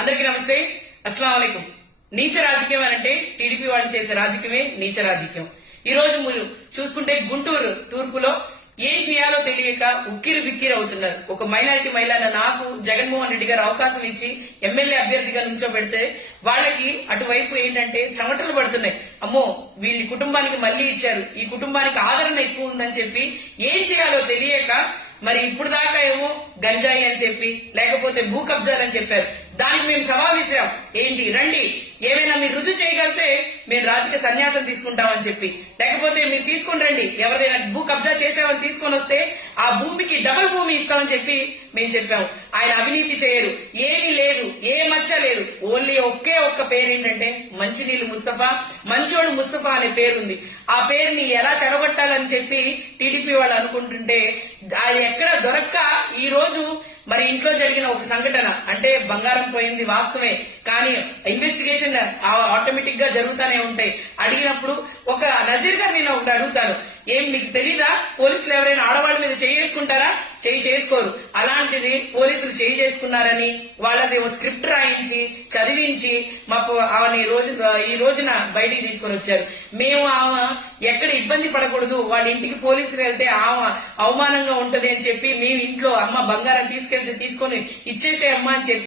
అందరికీ నమస్తే, అస్సలాం వాలేకుం. నీచ రాజకీయం అంటే టీడీపీ వాళ్ళు చేసే రాజకీయమే నీచ రాజకీయం. ఈ రోజు మీరు చూసుకుంటే గుంటూరు తూర్పులో ఏం చేయాలో తెలియక ఉక్కిరి బిక్కిరి అవుతున్నారు. ఒక మైనారిటీ మహిళ నాకు జగన్మోహన్ రెడ్డి గారు అవకాశం ఇచ్చి ఎమ్మెల్యే అభ్యర్థిగా నుంచోబెడితే వాళ్ళకి అటువైపు ఏంటంటే చెమటలు పడుతున్నాయి. అమ్మో, వీళ్ళ కుటుంబానికి మళ్లీ ఇచ్చారు, ఈ కుటుంబానికి ఆదరణ ఎక్కువ ఉందని చెప్పి ఏం చేయాలో తెలియక మరి ఇప్పుడు దాకా ఏమో గంజాయి అని చెప్పి లేకపోతే భూ కబ్జాలని చెప్పారు. దానికి మేము సవాల్ విసిరాం. ఏంటి రండి, ఏమైనా మీరు రుజువు చేయగలిగితే మేము రాజకీయ సన్యాసం తీసుకుంటామని చెప్పి, లేకపోతే మీరు తీసుకుని రండి, ఎవరైనా భూ కబ్జా చేసేవాళ్ళు తీసుకొని వస్తే ఆ భూమికి డబుల్ భూమి ఇస్తామని చెప్పి మేము చెప్పాము. ఆయన అవినీతి చేయరు, ఏమీ లేదు, ఏ మచ్చ లేదు. ఓన్లీ ఒకే ఒక్క పేరు ఏంటంటే మంచినీళ్ళు ముస్తఫా, మంచోడు ముస్తఫా అనే పేరుంది. ఆ పేరుని ఎలా చెడగొట్టాలని చెప్పి టీడీపీ వాళ్ళు అనుకుంటుంటే అది ఎక్కడ దొరక్క ఈ రోజు మరి ఇంట్లో జరిగిన ఒక సంఘటన అంటే బంగారం పోయింది వాస్తవమే, కానీ ఇన్వెస్టిగేషన్ ఆటోమేటిక్ గా జరుగుతూనే ఉంటాయి. అడిగినప్పుడు ఒక నజీర్ గారు నేను ఒకటి అడుగుతాను, ఏం మీకు తెలీదా పోలీసులు ఎవరైనా ఆడవాళ్ళ మీద చేసుకుంటారా? చేసుకోరు. అలాంటిది పోలీసులు చేసుకున్నారని వాళ్ళది ఓ స్క్రిప్ట్ రాయించి చదివించి ఆమె ఈ రోజున బయటికి తీసుకొని వచ్చారు. మేము ఆమె ఎక్కడ ఇబ్బంది పడకూడదు, వాళ్ళ ఇంటికి పోలీసులు వెళ్తే ఆమె అవమానంగా ఉంటది అని చెప్పి మేము ఇంట్లో అమ్మ బంగారం తీసుకొని ఇచ్చేసే అమ్మ అని చెప్పి